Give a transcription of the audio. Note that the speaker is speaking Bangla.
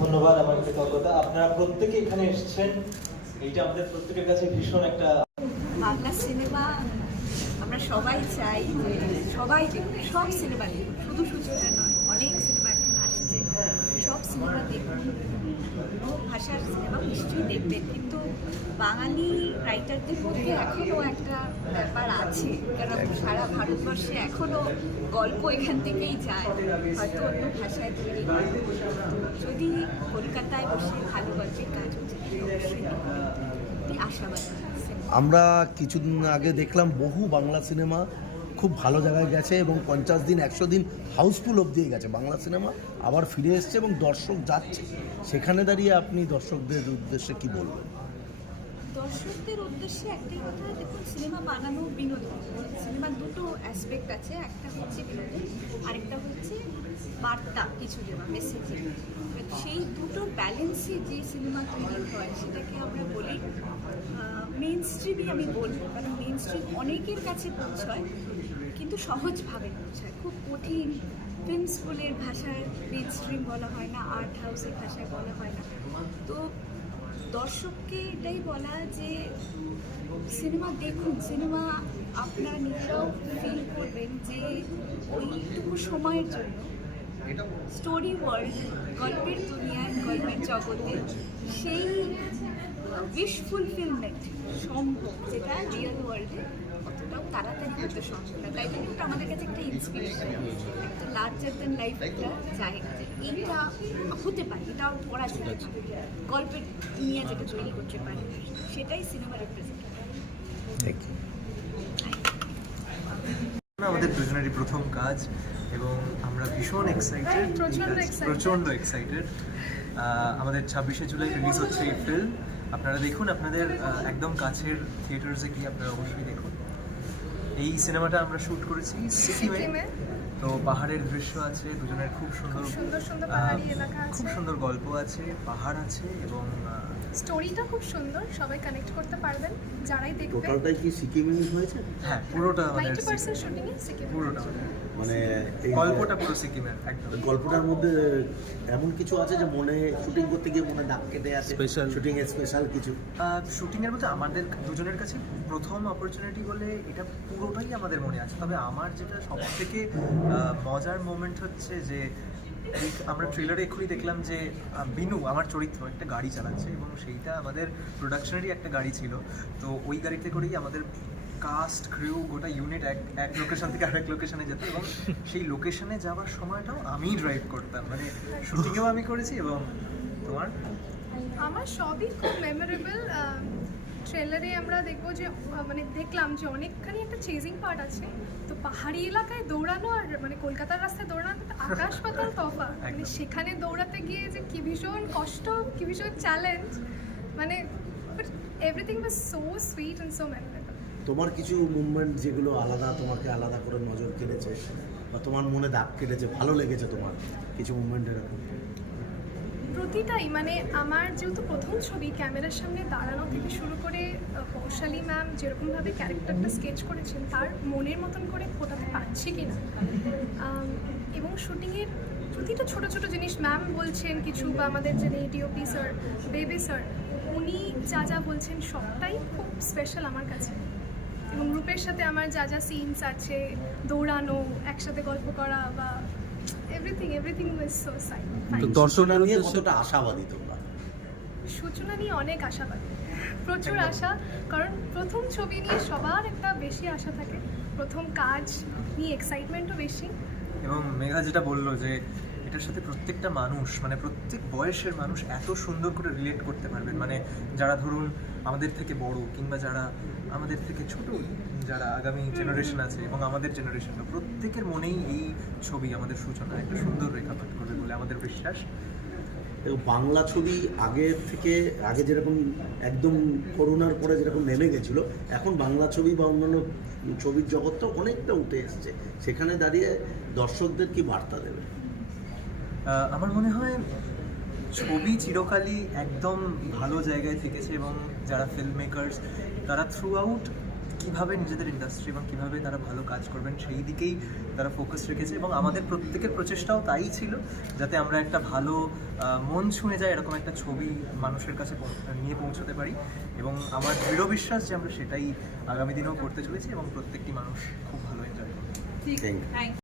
ধন্যবাদ, আমার কৃতজ্ঞতা। আপনারা প্রত্যেকে এখানে এসেছেন। এইটা আমাদের প্রত্যেকের কাছে ভীষণ একটা বাংলা সিনেমা, আমরা সবাই চাই সবাই সব সিনেমা দেখুন শুধু সুচিত্রা নয়, অনেক সিনেমা এখন আসছে। সব সিনেমা দেখুন ভাষার সিনেমা নিশ্চয়ই দেখবেন, কিন্তু বাঙালি রাইটারদের মধ্যে এখনও একটা ব্যাপার আছে। কারণ সারা ভারতবর্ষে এখনও গল্প এখান থেকেই যায়। হয়তো অন্য ভাষায় তৈরি যদি কলকাতায় বসে ভালো গল্পের কাজ হচ্ছে আশাবাদী। আমরা কিছুদিন আগে দেখলাম বহু বাংলা সিনেমা খুব ভালো জায়গায় গেছে এবং পঞ্চাশ দিন, একশো দিন হাউসফুল অবধি গেছে। বাংলা সিনেমা আবার ফিরে এসছে এবং দর্শক যাচ্ছে। সেখানে দাঁড়িয়ে আপনি দর্শকদের উদ্দেশ্যে কি বলবেন? দর্শকদের উদ্দেশ্যে একটাই কথা, দেখুন, সিনেমা বানানো বিনোদন। সিনেমার দুটো অ্যাসপেক্ট আছে, একটা হচ্ছে বিনোদন, আরেকটা হচ্ছে বার্তা, কিছু দেওয়া মেসেজ সেই দুটো ব্যালেন্সে যে সিনেমা তৈরি হয়, সেটাকে আমরা বলি মেন স্ট্রিমই আমি বলব কারণ মেন স্ট্রিম অনেকের কাছে পৌঁছয়, কিন্তু সহজভাবে পৌঁছায়। খুব কঠিন ফিল্ম স্কুলের ভাষায় মেন স্ট্রিম বলা হয় না আর্ট হাউসের ভাষায় বলা হয় না। তো দর্শককে এটাই বলা যে সিনেমা দেখুন, সিনেমা আপনারা নিজেরাও ফিল করবেন যে ওইটুকু সময়ের জন্য স্টোরি ওয়ার্ল্ড গল্পের দুনিয়ার গল্পের জগতে সেই উইশ ফুলফিলমেন্ট সম্ভব যেটা রিয়েল ওয়ার্ল্ডে অতটাও তাড়াতাড়ি হতে সম্ভব না। তাই জন্য ওটা আমাদের কাছে একটা ইন্সপিরেশন একটা লার্জার দেন লাইফ একটা জায়গা। যে এইটা হতে পারে এটা করা যেতে পারে গল্পের দুনিয়া যেটা তৈরি করতে পারে সেটাই সিনেমা রিপ্রেজেন্ট আমাদের দুজনেরই প্রথম কাজ এবং আমরা ভীষণ এক্সাইটেড। প্রচণ্ড এক্সাইটেড আমাদের ছাব্বিশে জুলাই রিলিজ হচ্ছে এই ফিল্ম আপনারা দেখুন আপনাদের একদম কাছের থিয়েটার্সে গিয়ে আপনারা অবশ্যই দেখুন। এই সিনেমাটা আমরা শ্যুট করেছি সিকিমে। তো পাহাড়ের দৃশ্য আছে দুজনের খুব সুন্দর খুব সুন্দর সুন্দর পাহাড়ি এলাকা খুব সুন্দর গল্প আছে পাহাড় আছে এবং স্টোরিটা খুব সুন্দর সবাই কানেক্ট করতে পারবেন যারাই দেখবেন। টোটালটাই কি সিকিমে হয়েছে? হ্যাঁ পুরোটা আমাদের নাইনটি পার্সেন্ট সিকিমে। শুটিংয়ে সিকিম। পুরোটা মানে এই গল্পটা পুরো সিকিমের একদম। গল্পটার মধ্যে এমন কিছু আছে যে মনে শুটিং করতে গিয়ে মনে দাগ কেটে আছে? Special. শুটিং এর স্পেশাল কিছু? শুটিং এর মধ্যে আমাদের দুজনের কাছে প্রথম অপরচুনিটি বলে এটা পুরোটাই আমাদের মনে আছে। তবে আমার যেটা সব থেকে মজার মোমেন্ট হচ্ছে যে আমরা ট্রেলারে এক্ষুনি দেখলাম যে বিনু আমার চরিত্র একটা গাড়ি চালাচ্ছে এবং সেইটা আমাদের প্রোডাকশনেরই একটা গাড়ি ছিল। তো ওই গাড়িতে করেই আমাদের কাস্ট ক্রিউ গোটা ইউনিট এক এক লোকেশন থেকে আরেক লোকেশনে যেত এবং সেই লোকেশনে যাওয়ার সময়টাও আমিই ড্রাইভ করতাম। মানে শুটিংয়েও আমি করেছি এবং তোমার? আমার সবই খুব মেমোরেবল ট্রেলারে আমরা দেখব যে মানে দেখলাম যে অনেকখানি একটা চেজিং পার্ট আছে। তো পাহাড়ি এলাকায় দৌড়ানো আর মানে কলকাতার রাস্তায় দৌড়ানো আকাশ পাতাল তফা মানে সেখানে দৌড়াতে গিয়ে যে কি ভীষণ কষ্ট কি ভীষণ চ্যালেঞ্জ মানে but everything was so sweet and so memorable তোমার কিছু মুভমেন্ট যেগুলো আলাদা, তোমাকে আলাদা করে নজর কেড়েছে বা তোমার মনে দাগ কেটেছে, ভালো লেগেছে তোমার কিছু মুভমেন্ট এরকম? প্রতিটাই মানে আমার যেহেতু প্রথম ছবি ক্যামেরার সামনে দাঁড়ানো থেকে শুরু করে পৌশালী ম্যাম যেরকমভাবে ক্যারেক্টারটা স্কেচ করেছেন, তার মনের মতন করে ফোটাতে পারছি কি না এবং শুটিংয়ের প্রতিটা ছোট ছোট জিনিস ম্যাম বলছেন কিছু বা আমাদের যিনি ডিওপি স্যার বেবি স্যার উনি যা যা বলছেন সবটাই খুব স্পেশাল আমার কাছে। এবং গ্রুপের সাথে আমার যা যা সিনস আছে দৌড়ানো একসাথে গল্প করা বা everything everything was so side তো দর্শকরা নিয়ে কতটা আশাবাদী তোমরা? সূচনা নিয়ে অনেক আশাবাদী। প্রচুর আশা কারণ প্রথম ছবি নিয়ে সবার একটা বেশি আশা থাকে। প্রথম কাজ নিয়ে এক্সাইটমেন্টও বেশি। এবং মেঘা যেটা বলল যে এটার সাথে প্রত্যেকটা মানুষ মানে প্রত্যেক বয়সের মানুষ এত সুন্দর করে রিলেট করতে পারবেন। মানে যারা ধরুন আমাদের থেকে বড় কিংবা যারা আমাদের থেকে ছোট, যারা আগামী জেনারেশন আছে এবং আমাদের জেনারেশনটা প্রত্যেকের মনেই এই ছবি, আমাদের সূচনা, একটা সুন্দর রেখাপাত করবে বলে আমাদের বিশ্বাস। বাংলা ছবি আগের থেকে, আগে যেরকম একদম করোনার পরে যেরকম নেমে গেছিল, এখন বাংলা ছবি বা অন্যান্য ছবির জগৎটা অনেকটা উঠে এসছে। সেখানে দাঁড়িয়ে দর্শকদের কি বার্তা দেবে? আমার মনে হয় ছবি চিরকালই একদম ভালো জায়গায় থেকেছে এবং যারা ফিল্ম মেকার্স তারা থ্রু আউট কীভাবে নিজেদের ইন্ডাস্ট্রি এবং কীভাবে তারা ভালো কাজ করবেন সেই দিকেই তারা ফোকাস রেখেছে এবং আমাদের প্রত্যেকের প্রচেষ্টাও তাই ছিল যাতে আমরা একটা ভালো মন ছুঁয়ে যায় এরকম একটা ছবি মানুষের কাছে নিয়ে পৌঁছতে পারি এবং আমার দৃঢ় বিশ্বাস যে আমরা সেটাই আগামী দিনেও করতে চলেছি এবং প্রত্যেকটি মানুষ খুব ভালো এনজয় করবে। Thank you thank